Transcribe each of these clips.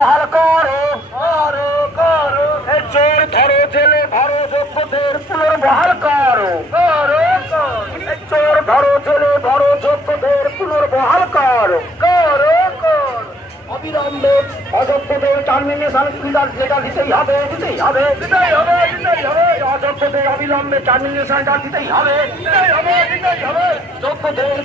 হাল করো করো করো জোর ধরো জেলে ভরো যোগ্যদের পুনর্বহাল করো করো জোর ধরো জেলে ভরো যোগ্যদের পুনর্বহাল করো করো অবিলম্বে অযোগ্যদের টার্মিনেশন যেটা দিতেই হবে দিতেই হবে দিতেই হবে দিতেই হবে অযোগ্যদের অবিলম্বে টার্মিনেশনটা দিতেই হবে দিতেই হবে দিতেই হবে যোগ্যদের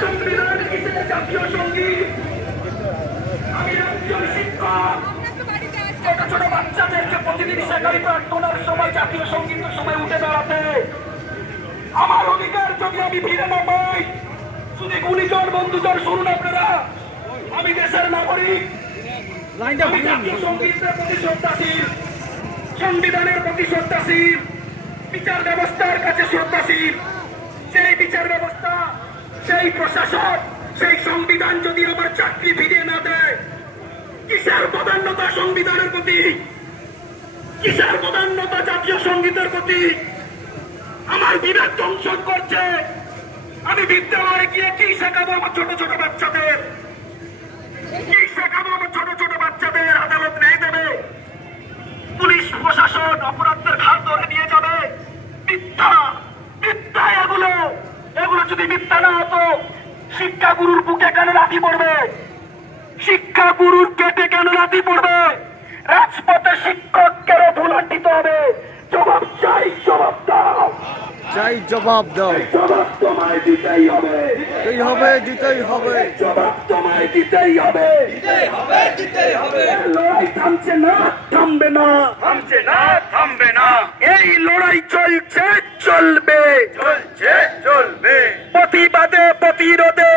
সংবিধান কিসের জাতীয় সঙ্গীত আমি একজন শিক্ষক ছোট ছোট বাচ্চাদেরকে প্রতিদিন শেখাই প্রার্থনার সময় জাতীয় সঙ্গীতের সময় উঠে দাঁড়াতে আমার অধিকার যদি আমি ফিরে না পাই শুধু গুণীজন বন্ধুজন শুনুন আপনারা আমি দেশের নাগরিক আমি জাতীয় সঙ্গীতের প্রতি শ্রদ্ধাশীল সংবিধানের প্রতি শ্রদ্ধাশীল বিচার ব্যবস্থার কাছে শ্রদ্ধাশীল সেই বিচার ব্যবস্থা সেই প্রশাসন সেই সংবিধান যদি আমার চাকরি ফিরিয়ে না দেয় কিসের প্রাধান্যতা সংবিধানের প্রতি কিসের প্রাধান্যতা জাতীয় সঙ্গীতের প্রতি আমার বিবেক দংশন করছে আমি বিদ্যালয়ে গিয়ে কি শেখাবো আমার ছোট ছোট বাচ্চাদের কি শেখাবো আমার ছোট ছোট বাচ্চাদের আদালত নিয়ে দেবে পুলিশ প্রশাসন অপরাধের ঘাট ধরে নিয়ে যাবে মিথ্যা মিথ্যা এগুলো যদি মিথ্যা না হতো শিক্ষা গুরুর বুকে কেন লাথি পড়বে শিক্ষা গুরুর পেটে কেন লাথি পড়বে রাজপথে শিক্ষককেও ভুলান্টিত হবে জবাব চাই জবাব দাও চাই জবাব দাও জবাব তোমায় দিতেই হবে দিতেই হবে দিতেই হবে জবাব তোমায় দিতেই হবে দিতেই হবে দিতেই হবে লড়াই থামছে না থামবে না থামছে না থামবে না এই লড়াই চলছে চলবে চলছে চলবে প্রতিবাদে প্রতিরোধে